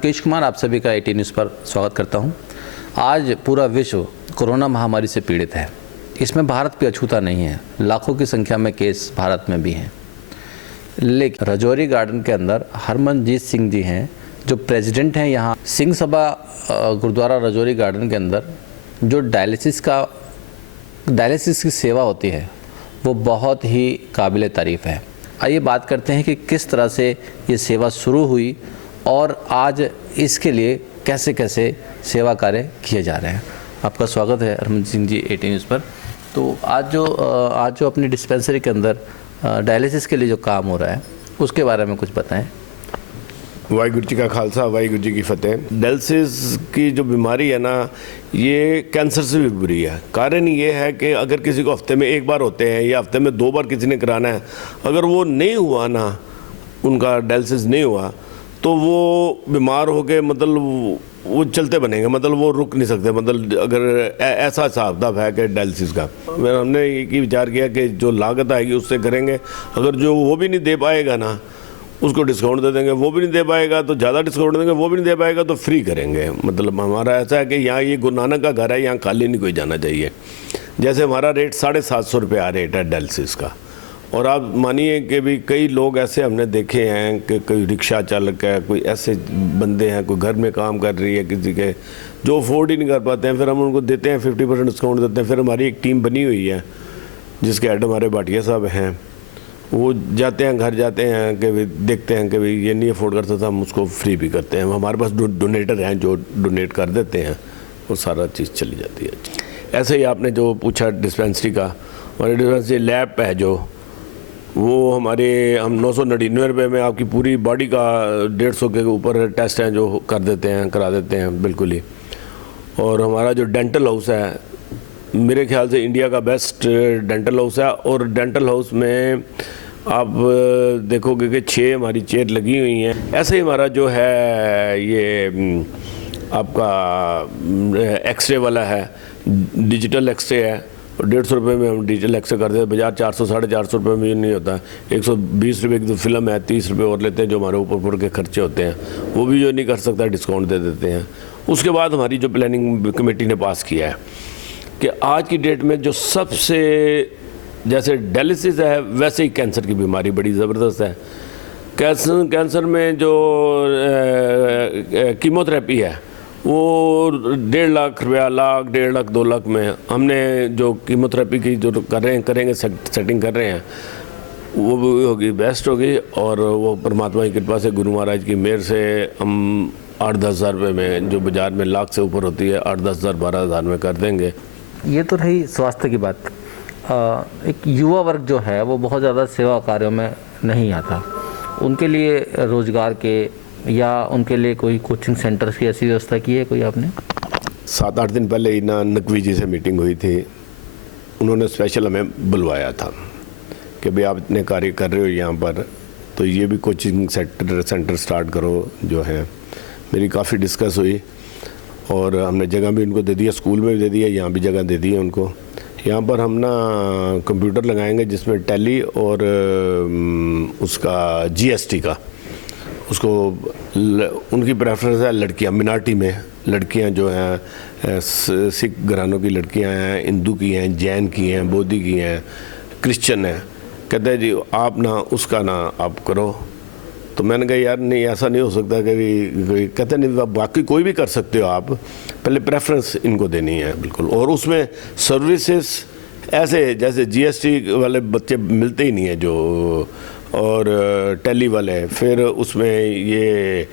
मुकेश कुमार, आप सभी का एटी न्यूज़ पर स्वागत करता हूं। आज पूरा विश्व कोरोना महामारी से पीड़ित है। इसमें भारत भी अछूता नहीं है। लाखों की संख्या में केस भारत में भी हैं। लेकिन रजौरी गार्डन के अंदर हरमनजीत सिंह जी हैं, जो प्रेसिडेंट हैं यहाँ सिंह सभा गुरुद्वारा रजौरी गार्डन के अंदर। जो डायलिसिस की सेवा होती है वो बहुत ही काबिल तारीफ़ है। आइए बात करते हैं कि किस तरह से ये सेवा शुरू हुई और आज इसके लिए कैसे कैसे सेवा कार्य किए जा रहे हैं। आपका स्वागत है हरमन सिंह जी एटी न्यूज़ पर। तो आज जो अपनी डिस्पेंसरी के अंदर डायलिसिस के लिए जो काम हो रहा है उसके बारे में कुछ बताएं। वाहिगुरू जी का खालसा, वाहिगुरू जी की फतेह। डायलिसिस की जो बीमारी है ना, ये कैंसर से भी बुरी है। कारण ये है कि अगर किसी को हफ्ते में एक बार होते हैं या हफ्ते में 2 बार किसी ने कराना है, अगर वो नहीं हुआ ना, उनका डायलिसिस नहीं हुआ, तो वो बीमार हो गए, मतलब वो चलते बनेंगे, मतलब वो रुक नहीं सकते। मतलब अगर ऐसा हिसाब है कि डायलिसिस का हमने एक ही विचार किया कि जो लागत आएगी उससे करेंगे। अगर जो वो भी नहीं दे पाएगा ना, उसको डिस्काउंट दे देंगे। वो भी नहीं दे पाएगा तो ज़्यादा डिस्काउंट देंगे। वो भी नहीं दे पाएगा तो फ्री करेंगे। मतलब हमारा ऐसा है कि यहाँ ये गुरु नानक का घर है, यहाँ खाली नहीं कोई जाना चाहिए। जैसे हमारा रेट 750 रुपया रेट है डायलिसिस का। और आप मानिए कि भी कई लोग ऐसे हमने देखे हैं कि कोई रिक्शा चालक है, कोई ऐसे बंदे हैं, कोई घर में काम कर रही है किसी के, जो अफोर्ड ही नहीं कर पाते हैं, फिर हम उनको देते हैं 50% डिस्काउंट देते हैं। फिर हमारी एक टीम बनी हुई है जिसके हेड हमारे भाटिया साहब हैं। वो जाते हैं, घर जाते हैं कि भाई देखते हैं कि भाई ये नहीं अफोर्ड करता था, हम उसको फ्री भी करते हैं। हमारे पास डोनेटर हैं जो डोनेट कर देते हैं, वो सारा चीज़ चली जाती है। ऐसे ही आपने जो पूछा डिस्पेंसरी का, हमारी डिस्पेंसरी लैब है जो, वो हम 999 रुपये में आपकी पूरी बॉडी का 150 के ऊपर टेस्ट हैं जो कर देते हैं, करा देते हैं बिल्कुल ही। और हमारा जो डेंटल हाउस है, मेरे ख्याल से इंडिया का बेस्ट डेंटल हाउस है। और डेंटल हाउस में आप देखोगे कि 6 हमारी चेयर लगी हुई हैं। ऐसे ही हमारा जो है ये आपका एक्सरे वाला है, डिजिटल एक्सरे है, और 150 रुपये में हम डिजिटल एक्सरे करते हैं। बाजार 400 450 रुपये में नहीं होता। 120 रुपये की तो फिल्म है, 30 रुपये और लेते हैं जो हमारे ऊपर के खर्चे होते हैं। वो भी जो नहीं कर सकता डिस्काउंट दे देते हैं। उसके बाद हमारी जो प्लानिंग कमेटी ने पास किया है कि आज की डेट में जो सबसे, जैसे डायलिसिस है वैसे ही कैंसर की बीमारी बड़ी ज़बरदस्त है। कैंसर में जो कीमोथेरेपी है वो 1.5 लाख रुपया, 1.5 लाख 2 लाख में हमने जो कीमोथेरेपी की जो करेंगे सेटिंग कर रहे हैं, वो भी होगी, बेस्ट होगी। और वो परमात्मा की कृपा से, गुरु महाराज की मेहर से हम 8-10 हज़ार रुपये में, जो बाज़ार में लाख से ऊपर होती है, 8-10 हज़ार 12 हज़ार में कर देंगे। ये तो रही स्वास्थ्य की बात। एक युवा वर्ग जो है वो बहुत ज़्यादा सेवा कार्यों में नहीं आता। उनके लिए रोज़गार के या उनके लिए कोई कोचिंग सेंटर्स की ऐसी व्यवस्था की है कोई आपने? 7-8 दिन पहले ही ना नकवी जी से मीटिंग हुई थी। उन्होंने स्पेशल हमें बुलवाया था कि भाई आप इतने कार्य कर रहे हो यहाँ पर, तो ये भी कोचिंग सेंटर स्टार्ट करो जो है। मेरी काफ़ी डिस्कस हुई और हमने जगह भी उनको दे दिया, स्कूल में भी दे दिया, यहाँ भी जगह दे दी है उनको। यहाँ पर हम ना कंप्यूटर लगाएंगे जिसमें टैली और उसका जीएसटी का, उसको उनकी प्रेफरेंस है लड़कियाँ, मिनार्टी में लड़कियाँ जो हैं, सिख घरानों की लड़कियाँ हैं, हिंदू की हैं, जैन की हैं, बौद्धी की हैं, क्रिश्चियन हैं। कहते हैं जी आप ना उसका ना आप करो। तो मैंने कहा यार नहीं, ऐसा नहीं हो सकता। कभी कहते नहीं, बाकी कोई भी कर सकते हो, आप पहले प्रेफरेंस इनको देनी है बिल्कुल। और उसमें सर्विसेज ऐसे जैसे जीएसटी वाले बच्चे मिलते ही नहीं है जो, और टेली वाले, फिर उसमें ये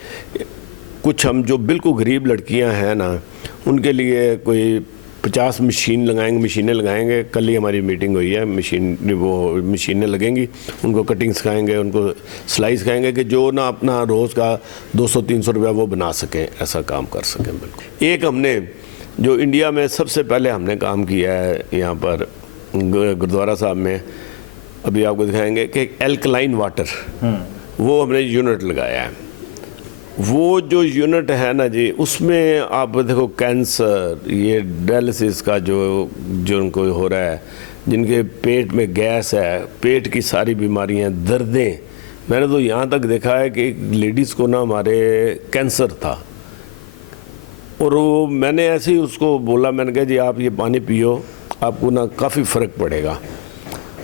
कुछ हम जो बिल्कुल गरीब लड़कियां हैं ना, उनके लिए कोई 50 मशीनें लगाएंगे। कल ही हमारी मीटिंग हुई है, मशीनें लगेंगी, उनको कटिंग सिखाएंगे, उनको सिलाई सिखाएंगे कि जो ना अपना रोज़ का 200-300 रुपया वो बना सकें, ऐसा काम कर सकें बिल्कुल। एक हमने जो इंडिया में सबसे पहले हमने काम किया है यहाँ पर गुरुद्वारा साहब में, अभी आपको दिखाएंगे कि एल्कलाइन वाटर, वो हमने यूनिट लगाया है। वो जो यूनिट है ना जी, उसमें आप देखो कैंसर, ये डायलिसिस का जो उनको हो रहा है, जिनके पेट में गैस है, पेट की सारी बीमारियां, दर्दें, मैंने तो यहाँ तक देखा है कि लेडीज़ को ना हमारे कैंसर था, और वो मैंने ऐसे ही उसको बोला, मैंने कहा जी आप ये पानी पियो, आपको ना काफ़ी फ़र्क पड़ेगा।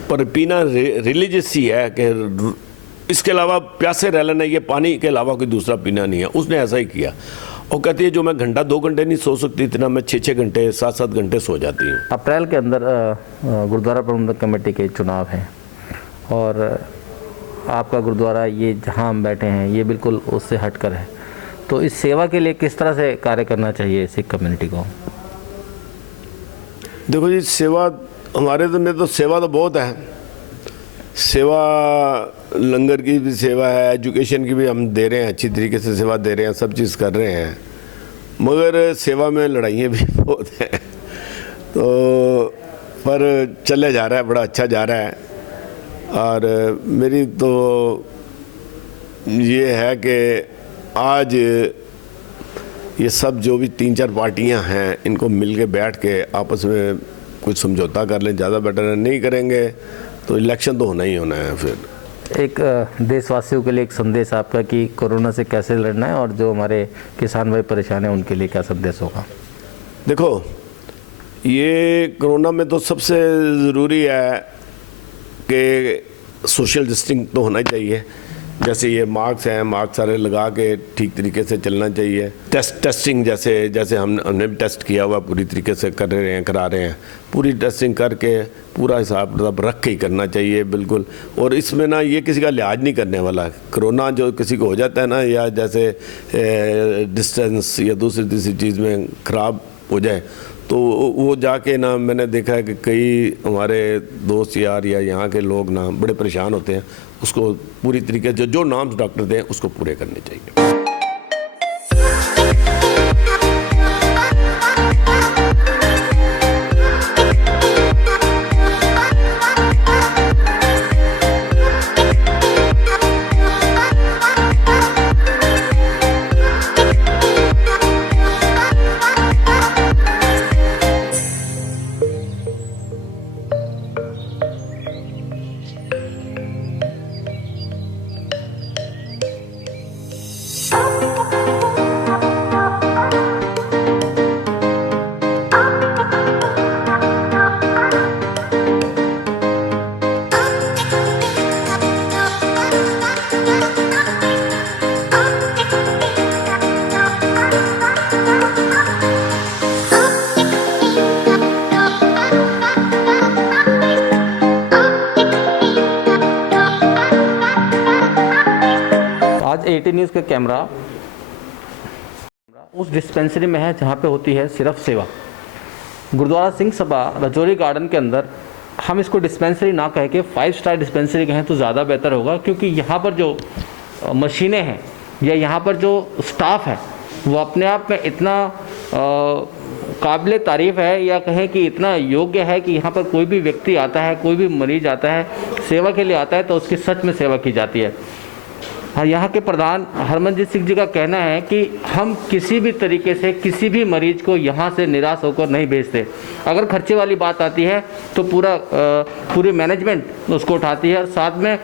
पर पीना रिलीजियस ही है कि इसके अलावा प्यासे रह लेना, ये पानी के अलावा कोई दूसरा पीना नहीं है। उसने ऐसा ही किया और कहती है जो मैं घंटा 2 घंटे नहीं सो सकती, इतना मैं 6-6 घंटे 7-7 घंटे सो जाती हूँ। अप्रैल के अंदर गुरुद्वारा प्रबंधक कमेटी के चुनाव हैं और आपका गुरुद्वारा ये जहाँ हम बैठे हैं ये बिल्कुल उससे हटकर है, तो इस सेवा के लिए किस तरह से कार्य करना चाहिए सिख कम्युनिटी को? देखो जी, सेवा हमारे तो में तो सेवा तो बहुत है। सेवा लंगर की भी सेवा है, एजुकेशन की भी हम दे रहे हैं, अच्छी तरीके से सेवा दे रहे हैं, सब चीज़ कर रहे हैं, मगर सेवा में लड़ाइयाँ भी बहुत हैं। तो पर चले जा रहा है, बड़ा अच्छा जा रहा है। और मेरी तो ये है कि आज ये सब जो भी 3-4 पार्टियां हैं, इनको मिल के बैठ के आपस में कुछ समझौता कर लें, ज़्यादा बेटर है। नहीं करेंगे तो इलेक्शन तो होना ही होना है। फिर एक देशवासियों के लिए एक संदेश आपका कि कोरोना से कैसे लड़ना है और जो हमारे किसान भाई परेशान हैं उनके लिए क्या संदेश होगा? देखो, ये कोरोना में तो सबसे ज़रूरी है कि सोशल डिस्टेंसिंग तो होना चाहिए। जैसे ये मास्क हैं, मास्क सारे लगा के ठीक तरीके से चलना चाहिए। टेस्टिंग जैसे हमने भी टेस्ट किया हुआ, पूरी तरीके से करा रहे हैं। पूरी टेस्टिंग करके पूरा हिसाब रख के ही करना चाहिए बिल्कुल। और इसमें ना ये किसी का लिहाज नहीं करने वाला। कोरोना जो किसी को हो जाता है ना, या जैसे डिस्टेंस या दूसरी तीसरी चीज़ में ख़राब हो जाए, तो वो जाके ना मैंने देखा है कि कई हमारे दोस्त यार या यहाँ के लोग ना बड़े परेशान होते हैं। उसको पूरी तरीके से जो नाम डॉक्टर दें उसको पूरे करने चाहिए। आज 18 न्यूज़ का कैमरा उस डिस्पेंसरी में है जहाँ पे होती है सिर्फ सेवा। गुरुद्वारा सिंह सभा रजौरी गार्डन के अंदर हम इसको डिस्पेंसरी ना कह के 5 स्टार डिस्पेंसरी कहें तो ज़्यादा बेहतर होगा, क्योंकि यहाँ पर जो मशीनें हैं या यहाँ पर जो स्टाफ है वो अपने आप में इतना काबिल तारीफ़ है, या कहें कि इतना योग्य है कि यहाँ पर कोई भी व्यक्ति आता है, कोई भी मरीज आता है, सेवा के लिए आता है तो उसकी सच में सेवा की जाती है। हाँ, यहाँ के प्रधान हरमनजीत सिंह जी का कहना है कि हम किसी भी तरीके से किसी भी मरीज को यहाँ से निराश होकर नहीं भेजते। अगर खर्चे वाली बात आती है तो पूरी मैनेजमेंट उसको उठाती है, और साथ में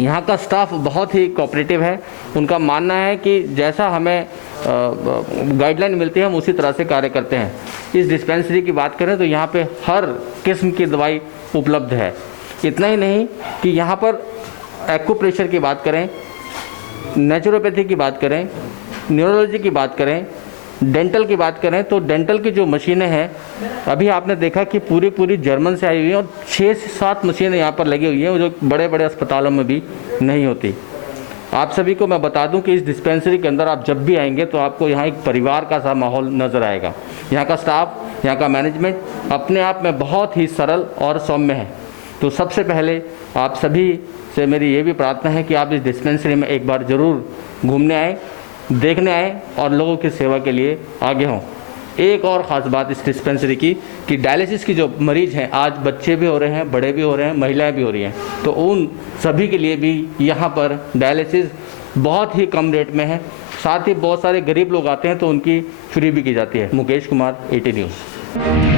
यहाँ का स्टाफ बहुत ही कोऑपरेटिव है। उनका मानना है कि जैसा हमें गाइडलाइन मिलती है हम उसी तरह से कार्य करते हैं। इस डिस्पेंसरी की बात करें तो यहाँ पे हर किस्म की दवाई उपलब्ध है। इतना ही नहीं कि यहाँ पर एक्यूप्रेशर की बात करें, नेचुरोपैथी की बात करें, न्यूरोलॉजी की बात करें, डेंटल की बात करें, तो डेंटल की जो मशीनें हैं अभी आपने देखा कि पूरी जर्मन से आई हुई हैं, और 6 से 7 मशीनें यहाँ पर लगी हुई हैं जो बड़े बड़े अस्पतालों में भी नहीं होती। आप सभी को मैं बता दूं कि इस डिस्पेंसरी के अंदर आप जब भी आएंगे तो आपको यहाँ एक परिवार का सा माहौल नज़र आएगा। यहाँ का स्टाफ, यहाँ का मैनेजमेंट अपने आप में बहुत ही सरल और सौम्य है। तो सबसे पहले आप सभी से मेरी ये भी प्रार्थना है कि आप इस डिस्पेंसरी में एक बार ज़रूर घूमने आए, देखने आए और लोगों की सेवा के लिए आगे हों। एक और ख़ास बात इस डिस्पेंसरी की कि डायलिसिस की जो मरीज़ हैं, आज बच्चे भी हो रहे हैं, बड़े भी हो रहे हैं, महिलाएं भी हो रही हैं, तो उन सभी के लिए भी यहाँ पर डायलिसिस बहुत ही कम रेट में है। साथ ही बहुत सारे गरीब लोग आते हैं तो उनकी फ्री भी की जाती है। मुकेश कुमार, 18 न्यूज़।